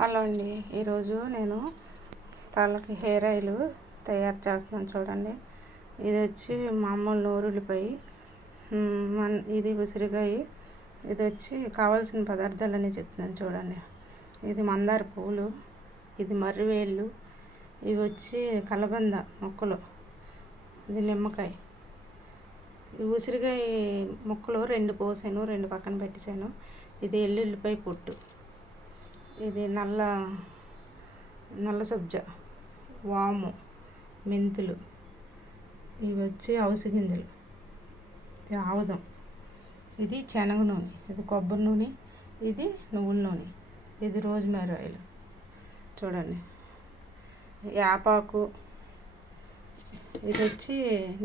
Hello అండి, ఈరోజు నేను తలకి హెయిర్ ఆయిల్ తయారు చేస్తున్నాను చూడండి. ఇది వచ్చి మామూలు నూరులపై ఇది ఉసిరికాయ. ఇది వచ్చి కావాల్సిన పదార్థాలన్నీ చెప్తున్నాను చూడండి. ఇది మందార పూలు, ఇది మర్రివేళ్ళు, ఇవి వచ్చి కలబంద మొక్కలు, ఇది నిమ్మకాయ. ఈ ఉసిరికాయ ముక్కలు 2 కోసాను, 2 పక్కన పెట్టేశాను. ఇది ఎల్లుల్లిపాయ పొట్టు, ఇది నల్ల సబ్జా, వాము, మెంతులు, ఇవి వచ్చి అవిసె గింజలు, ఇది ఆముదం, ఇది శనగ నూనె, ఇది కొబ్బరి నూనె, ఇది నువ్వుల నూనె, ఇది రోజ్మేరీ ఆయిల్ చూడండి. యాపాకు, ఇది వచ్చి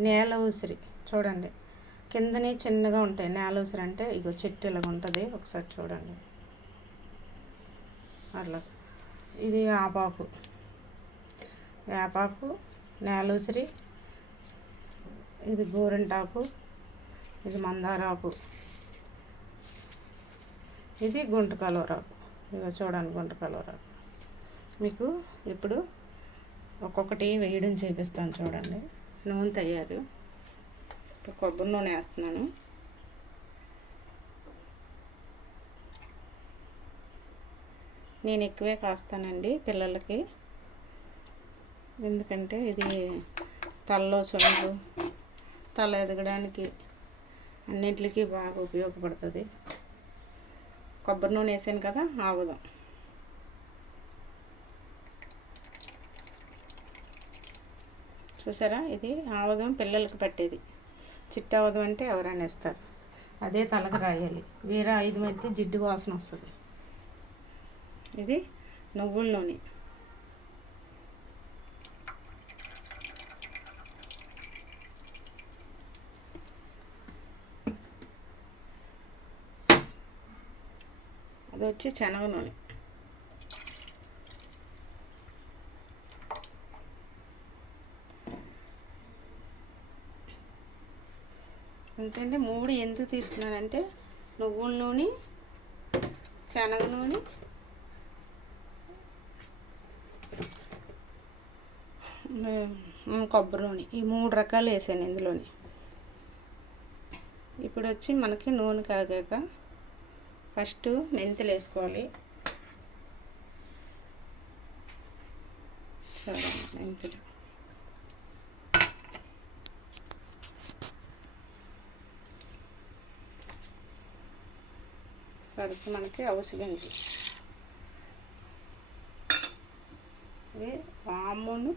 నేల ఉసిరి చూడండి. కిందనే చిన్నగా ఉంటాయి. నేల ఉసిరి అంటే ఇగో చెట్టు ఇలాగ ఉంటుంది, ఒకసారి చూడండి అట్లా. ఇది వేపాకు, నేల ఉసిరి, ఇది గోరింటాకు, ఇది మందారాకు, ఇది గుంట కలవరాకు. ఇక చూడండి గుంట కలవరాకు. మీకు ఇప్పుడు ఒక్కొక్కటి వేయడం చూపిస్తాను చూడండి. నూనె తయారు. ఇప్పుడు కొబ్బరి నూనె వేస్తున్నాను. నేను ఎక్కువే కాస్తానండి పిల్లలకి, ఎందుకంటే ఇది తలలో చుండ్రు, తల ఎదగడానికి అన్నింటికి బాగా ఉపయోగపడుతుంది. కొబ్బరి నూనె వేసాను కదా, ఆముదం. చూసారా, ఇది ఆముదం పిల్లలకి పట్టేది. చిట్టావదం అంటే ఎవరైనా ఇస్తారు, అదే తలకు రాయాలి. వేరే 5 మధ్య జిడ్డు వాసన వస్తుంది. ఇది నువ్వుల నూనె, అది వచ్చి శనగ నూనె, ఎందుకంటే 3 ఎందుకు తీసుకున్నానంటే నువ్వుల నూనె, శనగ నూనె, కొబ్బరి నూనె, ఈ 3 రకాలు వేసాను ఇందులోని. ఇప్పుడు వచ్చి మనకి నూనె కాగాక ఫస్ట్ మెంతులు వేసుకోవాలి. మెంతులు, తర్వాత మనకి అవిసె గింజలు, ఇవి వామును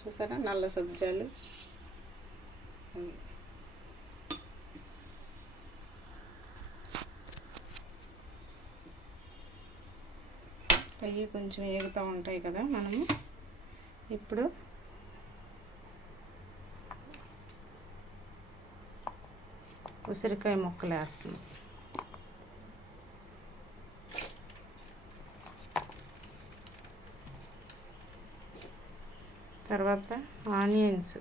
చూసారా, నల్ల సబ్జాలు, అవి కొంచెం వేగుతూ ఉంటాయి కదా. మనము ఇప్పుడు ఉసిరికాయ ముక్కలు వేస్తున్నాం. తర్వాత ఆనియన్స్,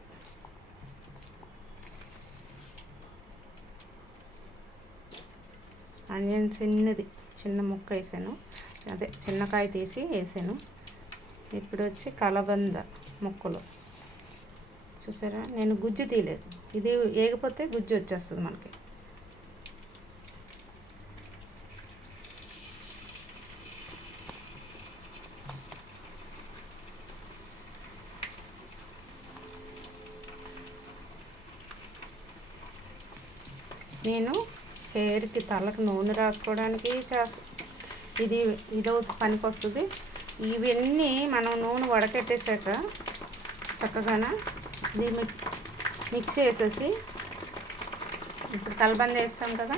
చిన్న ముక్క వేసాను, అదే చిన్నకాయ తీసి వేసాను. ఇప్పుడు వచ్చి కలబంద ముక్కలు చూసారా, నేను గుజ్జు తీయలేదు. ఇది వేగిపోతే గుజ్జు వచ్చేస్తుంది మనకి. నేను హెయిర్కి తలకు నూనె రాసుకోవడానికి ఇదొకటి పనికి వస్తుంది. ఇవన్నీ మనం నూనె వడకెట్టేసాక చక్కగా దీన్ని మిక్స్ చేసేసి, ఇప్పుడు కలబంద వేస్తాం కదా,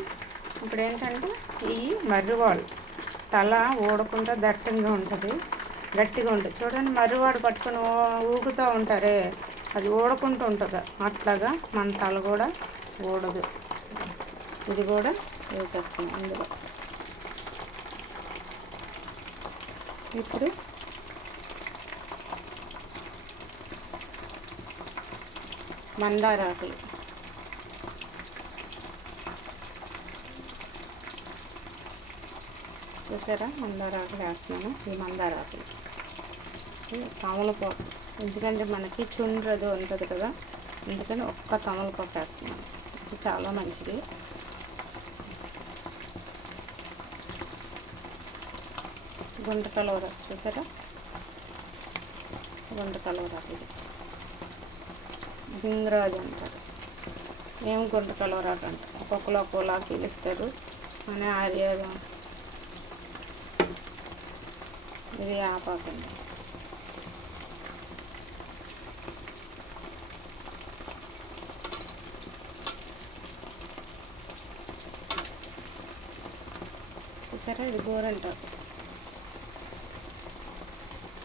ఇప్పుడు ఏంటంటే ఈ మర్రివాడు తల ఊడకుండా గట్టిగా ఉంటుంది. చూడండి, మర్రివాడు పట్టుకొని ఊగుతూ ఉంటారే, అది ఊడకుంటూ ఉంటుంది. అట్లాగా మన తల కూడా ఊడదు. ఇది కూడా వేసేస్తాం అందులో. ఇప్పుడు మందారాకులు, చూసారా, మందార ఆకులు వేస్తున్నాను. ఈ మందార ఆకులు తమలపాకు, ఎందుకంటే మనకి చుండ్రదు ఉంటుంది కదా, అందుకని ఒక్క తమలపాకు వేస్తున్నాను. ఇది చాలా మంచిది. గుంట కలవర చూసారా, గుంట కలవర ఇది గింగరాజు అంటారు. మేము గుంట కలవరాకు అంటారు. ఒక్కొక్కరు ఒక్కోలా పిలుస్తారు. అని ఆర్యాగా ఇది ఆపాకండి. చూసారా, ఇది గోరింటాకు.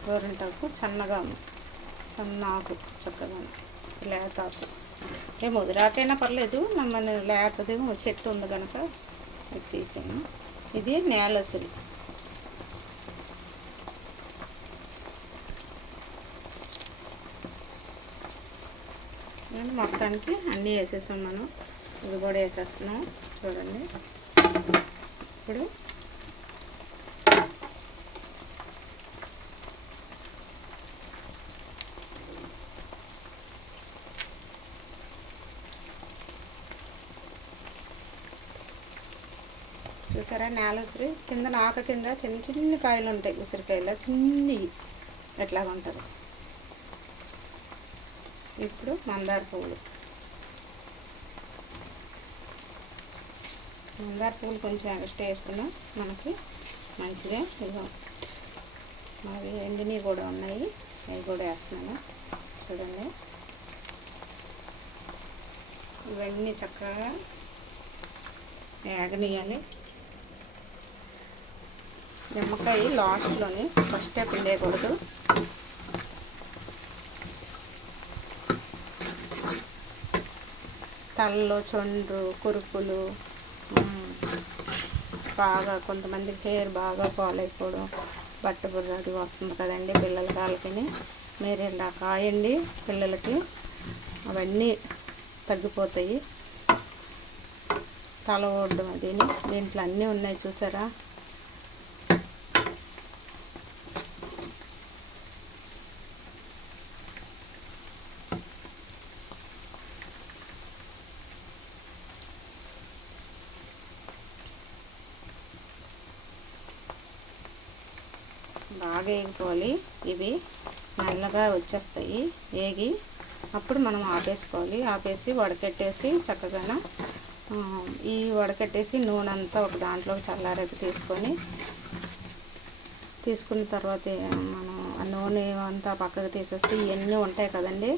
గోరింటాకు సన్నగా సన్న ఆకు, చక్కగా లేతాకు. ఏ ముదిరాకైనా పర్లేదు, మన లేతది చెట్టు ఉంది కనుక ఇది తీసాను. ఇది నేలసులు. నేను మొత్తానికి అన్నీ వేసేస్తున్నాను. ఇది కూడా వేసేస్తున్నాం చూడండి. ఇప్పుడు చూసారా, నేల ఉసిరి కింద నాక కింద చిన్న చిన్న కాయలు ఉంటాయి. ఉసిరికాయలు చిన్నవి ఎట్లాగ ఉంటుంది. ఇప్పుడు మందార పువ్వులు. మందార పువ్వులు కొంచెం ఎక్స్ట్రా వేసుకున్నా మనకి మంచిగా. ఇదిగో మావి ఎండినవి కూడా ఉన్నాయి, అవి కూడా వేస్తున్నాను చూడండి. ఇవన్నీ చక్కగా వేగనీయాలి. నిమ్మకాయ లాస్ట్లోని, ఫస్టే పిండేయకూడదు. తలలో చొండ్రు, కురుపులు, బాగా కొంతమందికి హెయిర్ బాగా ఫాల్ అయిపోవడం, బట్ట బుర్ర అది వస్తుంది కదండి పిల్లల కాళ్ళకి. మీరు ఇలా కాయండి పిల్లలకి, అవన్నీ తగ్గిపోతాయి. తల ఓడడం అది దీంట్లో అన్నీ ఉన్నాయి చూసారా. బాగా వేగిపోవాలి. ఇవి నల్లగా వచ్చేస్తాయి వేగి. అప్పుడు మనం ఆపేసుకోవాలి. ఆపేసి వడకెట్టేసి చక్కగా ఈ వడకెట్టేసి నూనె అంతా ఒక దాంట్లో చల్లారేపు తీసుకున్న తర్వాత మనం ఆ నూనె అంతా పక్కకు తీసేసి ఇవన్నీ ఉంటాయి కదండి.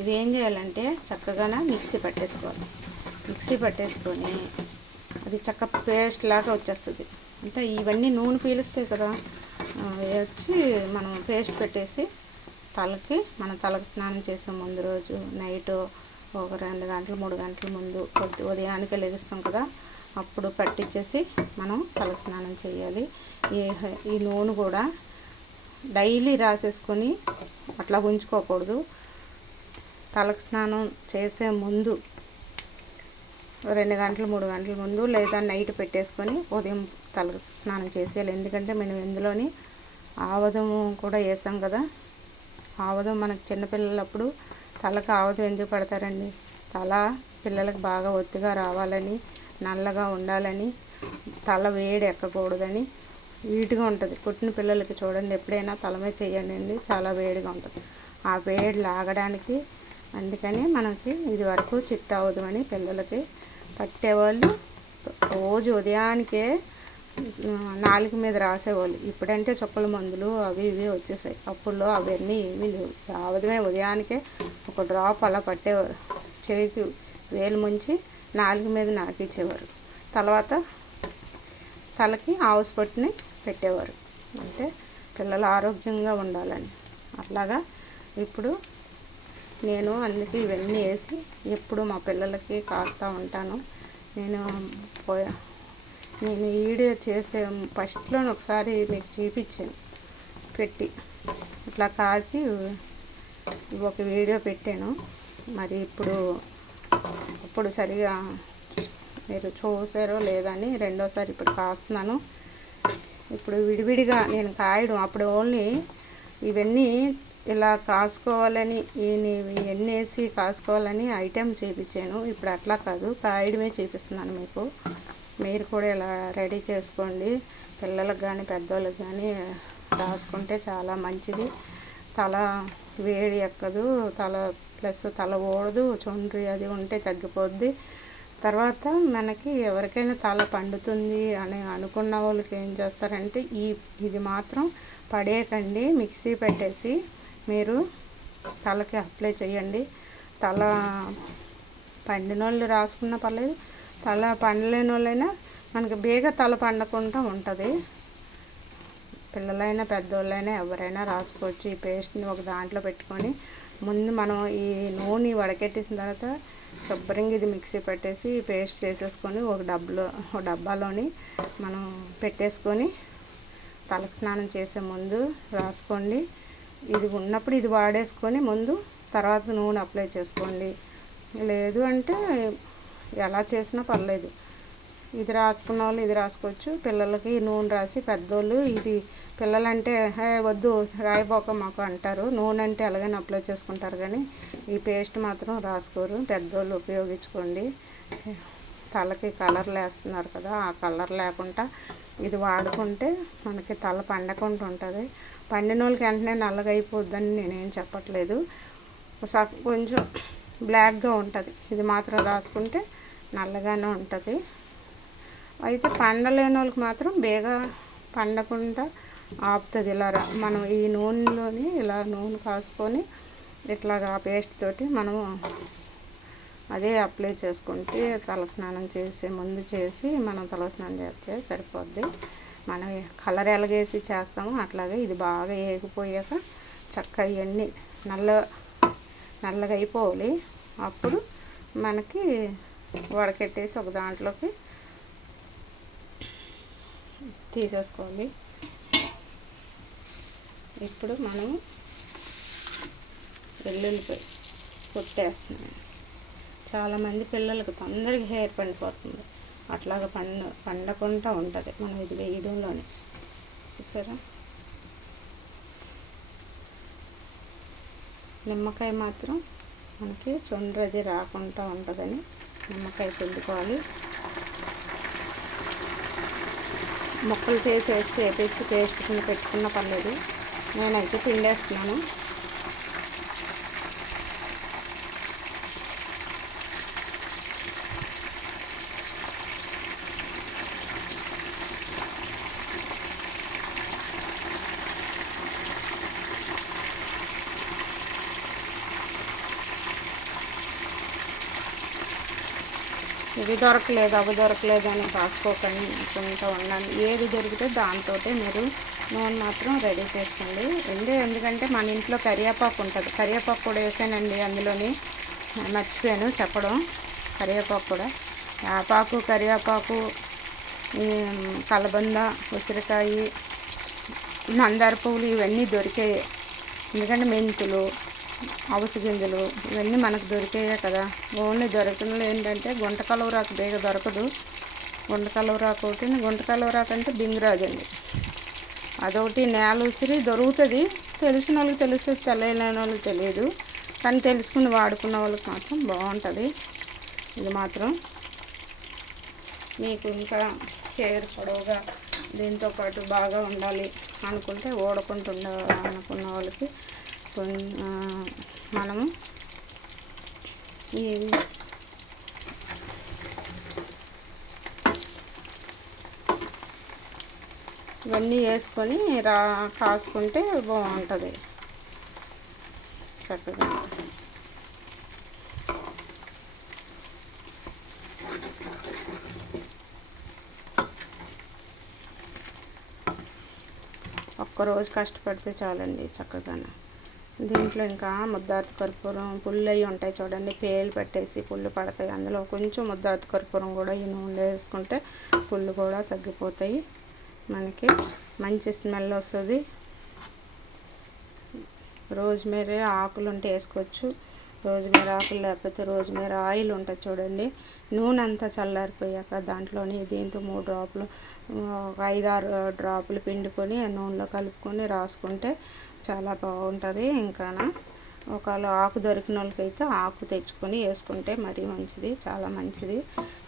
ఇవి ఏం చేయాలంటే చక్కగా మిక్సీ పట్టేసుకోవాలి. మిక్సీ పట్టేసుకొని అది చక్క పేస్ట్ లాగా వచ్చేస్తుంది. అంటే ఇవన్నీ నూనె పీలుస్తాయి కదా, వచ్చి మనం పేస్ట్ పెట్టేసి మన తలకి స్నానం చేసే ముందు రోజు నైట్ ఒక 2 గంటలు 3 గంటల ముందు ఉదయానికి లెగుస్తాం కదా, అప్పుడు పట్టించేసి మనం తలకి స్నానం చేయాలి. ఈ నూనె కూడా డైలీ రాసేసుకొని అట్లా ఉంచుకోకూడదు. తలకి స్నానం చేసే ముందు 2 గంటలు 3 గంటల ముందు లేదా నైట్ పెట్టేసుకొని ఉదయం తలకి స్నానం చేసేయాలి. ఎందుకంటే మనం ఇందులోని ఆవదము కూడా వేసాం కదా. ఆవదం మనకు చిన్నపిల్లలప్పుడు తలకు ఆవదం ఎందుకు పడతారండి? తల పిల్లలకు బాగా ఒత్తిగా రావాలని, నల్లగా ఉండాలని, తల వేడి ఎక్కకూడదని, వీటిగా ఉంటుంది. పుట్టిన పిల్లలకి చూడండి, ఎప్పుడైనా తల మీద చేయండి, చాలా వేడిగా ఉంటుంది. ఆ వేడి లాగడానికి అందుకని మనకి ఇది వరకు చిట్ట అవదమని పిల్లలకి పట్టేవాళ్ళు. రోజు ఉదయానికే నాలుక మీద రాసేవాళ్ళు. ఇప్పుడంటే చుక్కల మందులు అవి ఇవి వచ్చేసాయి. అప్పుల్లో అవన్నీ ఏమీ లేవు. ఆవదమే ఉదయానికే ఒక డ్రాప్ అలా పట్టేవారు. చెవికి వేలు ముంచి నాలుక మీద నాకిచ్చేవారు. తర్వాత తలకి ఆవుస్ పట్టుని పెట్టేవారు. అంటే పిల్లలు ఆరోగ్యంగా ఉండాలని. అట్లాగా ఇప్పుడు నేను అందుకే ఇవన్నీ వేసి ఎప్పుడు మా పిల్లలకి కాస్తూ ఉంటాను. నేను వీడియో చేసే ఫస్ట్లో ఒకసారి మీకు చూపించాను పెట్టి, ఇట్లా కాసి ఒక వీడియో పెట్టాను. మరి ఇప్పుడు సరిగా మీరు చూసారో లేదని రెండోసారి ఇప్పుడు కాస్తున్నాను. ఇప్పుడు విడివిడిగా నేను కాయడం అప్పుడు ఓన్లీ ఇవన్నీ ఇలా కాసుకోవాలని ఇవన్నీ వేసి కాసుకోవాలని ఐటెం చేయించాను. ఇప్పుడు అట్లా కాదు, కాయడమే చూపిస్తున్నాను మీకు. మీరు కూడా ఇలా రెడీ చేసుకోండి. పిల్లలకు కానీ పెద్దవాళ్ళకి కానీ రాసుకుంటే చాలా మంచిది. తల వేడి ఎక్కదు, తల ఓడదు, చుండ్రి అది ఉంటే తగ్గిపోద్ది. తర్వాత మనకి ఎవరికైనా తల పండుతుంది అని అనుకున్న వాళ్ళకి ఏం చేస్తారంటే ఇది మాత్రం పడేయకండి, మిక్సీ పెట్టేసి మీరు తలకి అప్లై చేయండి. తల పండిన వాళ్ళు రాసుకున్న పర్లేదు, తల పండలేని వాళ్ళైనా మనకి బేగ తల పండకుండా ఉంటుంది. పిల్లలైనా పెద్దోళ్ళైనా ఎవరైనా రాసుకోవచ్చు. ఈ పేస్ట్ని ఒక దాంట్లో పెట్టుకొని ముందు మనం ఈ నూనె వడకెట్టేసిన తర్వాత శుభ్రంగా ఇది మిక్సీ పెట్టేసి పేస్ట్ చేసేసుకొని ఒక డబ్బాలోని మనం పెట్టేసుకొని తలకు స్నానం చేసే ముందు రాసుకోండి. ఇది ఉన్నప్పుడు ఇది వాడేసుకొని ముందు, తర్వాత నూనె అప్లై చేసుకోండి. లేదు అంటే ఎలా చేసినా పర్లేదు. ఇది రాసుకున్న వాళ్ళు ఇది రాసుకోవచ్చు. పిల్లలకి నూనె రాసి, పెద్దోళ్ళు ఇది పిల్లలంటే వద్దు రాయిపోక మాకు అంటారు. నూనె అంటే ఎలాగైనా అప్లై చేసుకుంటారు, కానీ ఈ పేస్ట్ మాత్రం రాసుకోరు. పెద్దోళ్ళు ఉపయోగించుకోండి. తలకి కలర్ వేస్తున్నారు కదా, ఆ కలర్ లేకుండా ఇది వాడుకుంటే మనకి తల పండకుండా ఉంటుంది. పండిన వాళ్ళకి వెంటనే నల్లగా అయిపోద్దని నేనేం చెప్పట్లేదు. కొంచెం బ్లాక్గా ఉంటుంది. ఇది మాత్రం రాసుకుంటే నల్లగానే ఉంటుంది. అయితే పండలేని వాళ్ళకి మాత్రం బేగా పండకుండా ఆపుతుంది. ఇలా మనం ఈ నూనెలోని ఇలా నూనె కాసుకొని ఇట్లాగా పేస్ట్ తోటి మనము అదే అప్లై చేసుకుంటే తలస్నానం చేసే ముందు చేసి మనం తలస్నానం చేస్తే సరిపోద్ది. మనం కలర్ ఎలాగేసి చేస్తామో అట్లాగే ఇది బాగా ఏగిపోయాక చక్కగా ఇవన్నీ నల్లగా అయిపోవాలి. అప్పుడు మనకి వడకెట్టేసి ఒక దాంట్లోకి తీసేసుకోవాలి. ఇప్పుడు మనం వెల్లుల్లిపాయ కొట్టేస్తున్నాం. చాలామంది పిల్లలకు తొందరగా హెయిర్ పండిపోతుంది. అట్లాగా పండకుండా ఉంటుంది మనం ఇది వేయడంలోనే. చూసారా, నిమ్మకాయ మాత్రం మనకి చుండ్రది రాకుండా ఉంటుందని నిమ్మకాయ పిండుకోవాలి. ముక్కలు వేపేసి పేస్ట్ కింద పెట్టుకున్న పర్లేదు. నేనైతే పిండేస్తున్నాను. ఇది దొరకలేదు, అవి దొరకలేదు అని రాసుకోకండి, ఉండండి. ఏది దొరికితే దాంతో మీరు నూనె మాత్రం రెడీ చేసుకోండి. ఎందుకంటే మన ఇంట్లో కరివేపాకు ఉంటుంది. కరివేపాకు కూడా వేసానండి అందులోని, మర్చిపోయాను చెప్పడం. కరివేపాకు కూడా, ఆపాకు, కరివేపాకు, కలబంద, ఉసిరికాయ, మందార పువ్వులు ఇవన్నీ దొరికాయి. ఎందుకంటే మెంతులు, అవిసె గింజలు ఇవన్నీ మనకు దొరికాయే కదా. ఓన్లీ దొరకలేదు ఏంటంటే గుంటకలవరాకు బేగా దొరకదు. గుంటకలవరాకు అంటే బింగిరాజు అండి, అదొకటి. నేల ఉసిరి దొరుకుతుంది. తెలిసిన వాళ్ళకి తెలుస్తుంది, తెలియలేని వాళ్ళకి తెలియదు. కానీ తెలుసుకుని వాడుకున్న వాళ్ళకి మాత్రం బాగుంటుంది. ఇది మాత్రం మీకు ఇంకా హెయిర్ పొడవుగా దీంతో పాటు బాగా ఉండాలి అనుకుంటే, ఓడకుండా అనుకున్న వాళ్ళకి మనము ఇవన్నీ వేసుకొని కాసుకుంటే బాగుంటుంది చక్కగా. ఒక్కరోజు కష్టపడితే చాలండి చక్కగా. దీంట్లో ఇంకా ముద్దాతు కర్పూరం, పుల్లు అవి ఉంటాయి చూడండి, పేలు పెట్టేసి పుల్లు పడతాయి. అందులో కొంచెం ముద్దాతు కర్పూరం కూడా ఈ నూనెలో వేసుకుంటే పుల్లు కూడా తగ్గిపోతాయి. మనకి మంచి స్మెల్ వస్తుంది. రోజ్మేరీ ఆకులు ఉంటే వేసుకోవచ్చు. రోజ్మేరీ ఆకులు లేకపోతే రోజ్మేరీ ఆయిల్ ఉంటుంది చూడండి. నూనె అంతా చల్లారిపోయాక దాంట్లోని దీంతో 3 డ్రాపులు 5-6 డ్రాపులు పిండుకొని నూనెలో కలుపుకొని రాసుకుంటే చాలా బాగుంటుంది. ఇంకా ఒకవేళ ఆకు దొరికిన వాళ్ళకైతే ఆకు తెచ్చుకొని వేసుకుంటే మరీ మంచిది, చాలా మంచిది.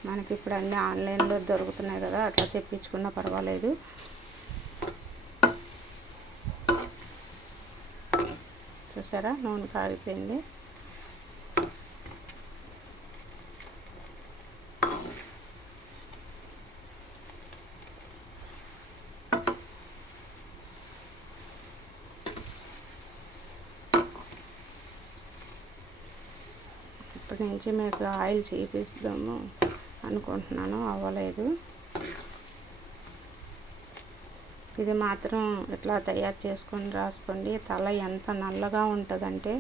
మనకి ఇప్పుడు అన్నీ ఆన్లైన్లో దొరుకుతున్నాయి కదా, అట్లా తెప్పించుకున్నా పర్వాలేదు. చూసారా నూనె కాగిపోయింది. ఇప్పటి నుంచి మీకు ఆయిల్ చూపిస్తాము అనుకుంటున్నాను, అవ్వలేదు. ఇది మాత్రం ఇట్లా తయారు చేసుకొని రాసుకోండి. తల ఎంత నల్లగా ఉంటుందంటే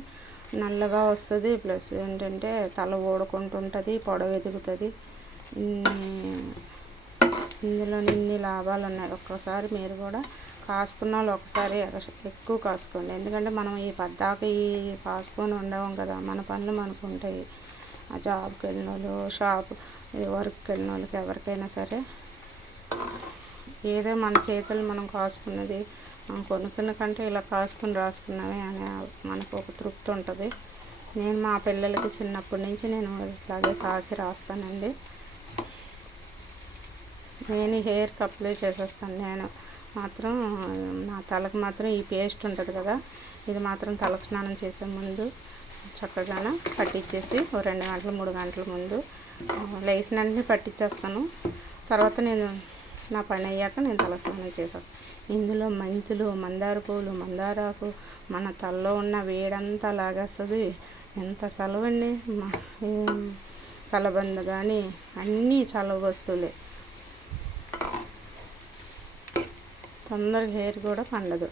నల్లగా వస్తుంది, ప్లస్ ఏంటంటే తల ఊడుకుంటుంటుంది, పొడవు ఎదుగుతుంది. ఇందులో ఇన్ని లాభాలు ఉన్నాయి. ఒక్కసారి మీరు కూడా కాసుకున్న వాళ్ళు ఒకసారి ఎక్కువ కాసుకోండి. ఎందుకంటే మనం ఈ పద్దాక ఈ కాసుకొని ఉండవం కదా, మన పనులు మనకు ఉంటాయి. ఆ జాబ్కి వెళ్ళిన వాళ్ళు, షాప్ వర్క్కి వెళ్ళిన వాళ్ళకి ఎవరికైనా సరే ఏదో మన చేతులు మనం కాసుకున్నది కొనుక్కున్న కంటే ఇలా కాసుకుని రాసుకున్నామే అనే మనకు ఒక తృప్తి ఉంటుంది. నేను మా పిల్లలకి చిన్నప్పటి నుంచి నేను ఇట్లాగే కాసి రాస్తానండి. నేను హెయిర్కి అప్లై చేసేస్తాను. నేను మాత్రం నా తలకు మాత్రం ఈ పేస్ట్ ఉంటుంది కదా, ఇది మాత్రం తలకు స్నానం చేసే ముందు చక్కగా పట్టించేసి 2 గంటలు 3 గంటల ముందు లేచిన వెంటనే పట్టించేస్తాను. తర్వాత నేను నా పని అయ్యాక నేను తల స్నానం చేసేస్తాను. ఇందులో మెంతులు, మందార పూలు, మందారాకు మన తలలో ఉన్న వేడంతా లాగేస్తుంది. ఎంత చలవండి, కలబంద కానీ అన్నీ చలవ వస్తువులే. తొందరగా హెయిర్ కూడా పండదు.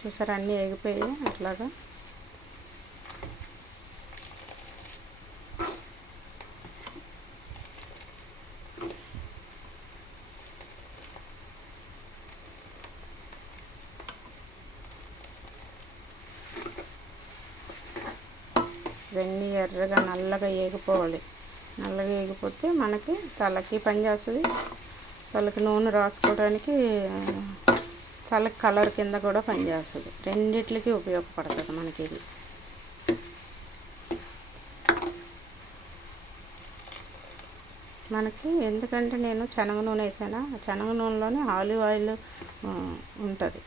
చూసారా అన్నీ ఎగిపోయాయి అట్లాగా. ఇవన్నీ ఎర్రగా నల్లగా ఏగిపోవాలి. నల్లగా ఏగిపోతే మనకి తలకి పనిచేస్తుంది. తలకి నూనె రాసుకోవడానికి, తలకి కలర్ కింద కూడా పనిచేస్తుంది. రెండిట్లకి ఉపయోగపడుతుంది మనకి ఇది. మనకి ఎందుకంటే నేను శనగ నూనె వేసాను, శనగ నూనెలోనే ఆలివ్ ఆయిల్ ఉంటుంది,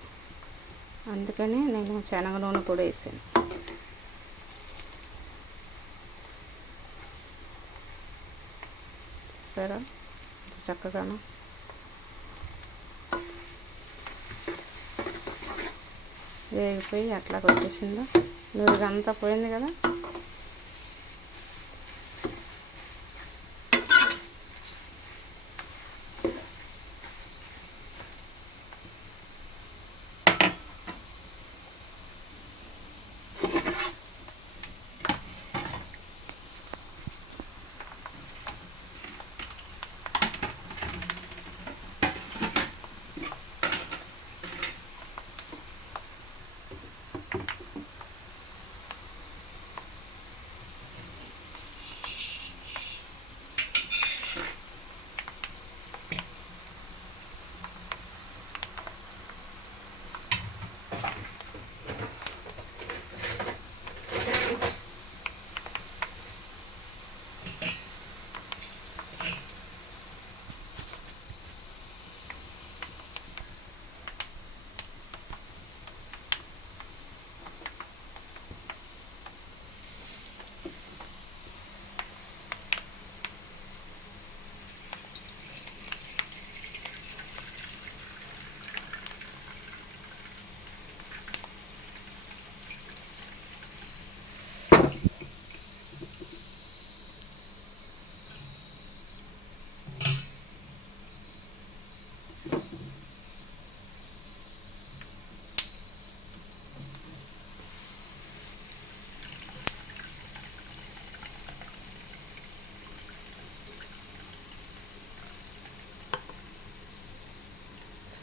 అందుకని నేను శనగ నూనె కూడా వేసాను. సరే చక్కగాను వేగిపోయి అట్లాగ వచ్చేసిందో, నురుగంతా పోయింది కదా.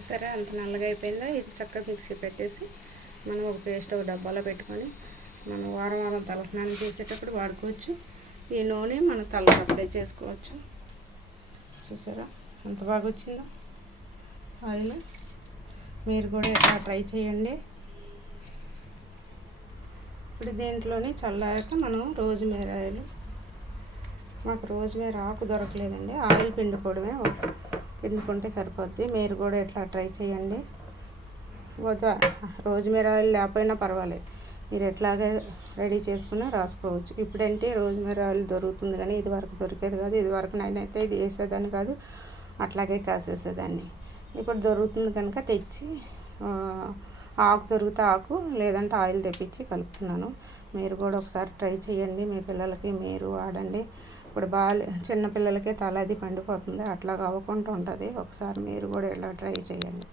చూసారా అంత నల్లగా అయిపోయిందో. ఇది చక్కగా మిక్సీ పెట్టేసి మనం ఒక పేస్ట్ ఒక డబ్బాలో పెట్టుకొని మనం వారం వారం తలస్నానం చేసేటప్పుడు వాడుకోవచ్చు. ఈ నూనె మనం తలకు అప్లై చేసుకోవచ్చు. చూసారా ఎంత బాగా వచ్చిందో ఆయిల్. మీరు కూడా ఇట్లా ట్రై చేయండి. ఇప్పుడు దీంట్లోని చల్లారాక మనం రోజ్మేరీ ఆయిల్, మాకు రోజ్మేరీ ఆకు దొరకలేదండి, ఆయిల్ పిండుకోవడమే, పిండుకుంటే సరిపోద్ది. మీరు కూడా ఇట్లా ట్రై చేయండి. రోజ్మేరీ ఆయిల్ లేకపోయినా పర్వాలేదు, మీరు ఎట్లాగే రెడీ చేసుకుని రాసుకోవచ్చు. ఇప్పుడంటే రోజ్మేరీ ఆయిల్ దొరుకుతుంది, కానీ ఇది వరకు దొరికేది కాదు. ఇది వరకు నేనైతే ఇది వేసేదాన్ని కాదు, అట్లాగే కాసేసేదాన్ని. ఇప్పుడు దొరుకుతుంది కనుక తెచ్చి, ఆకు దొరికితే ఆకు, లేదంటే ఆయిల్ తెప్పించి కలుపుతున్నాను. మీరు కూడా ఒకసారి ట్రై చేయండి. మీ పిల్లలకి మీరు వాడండి. ఇప్పుడు చిన్న పిల్లలకే తల అది పండిపోతుంది, అట్లా అవ్వకుండా ఉంటుంది. ఒకసారి మీరు కూడా ఇలా ట్రై చేయండి.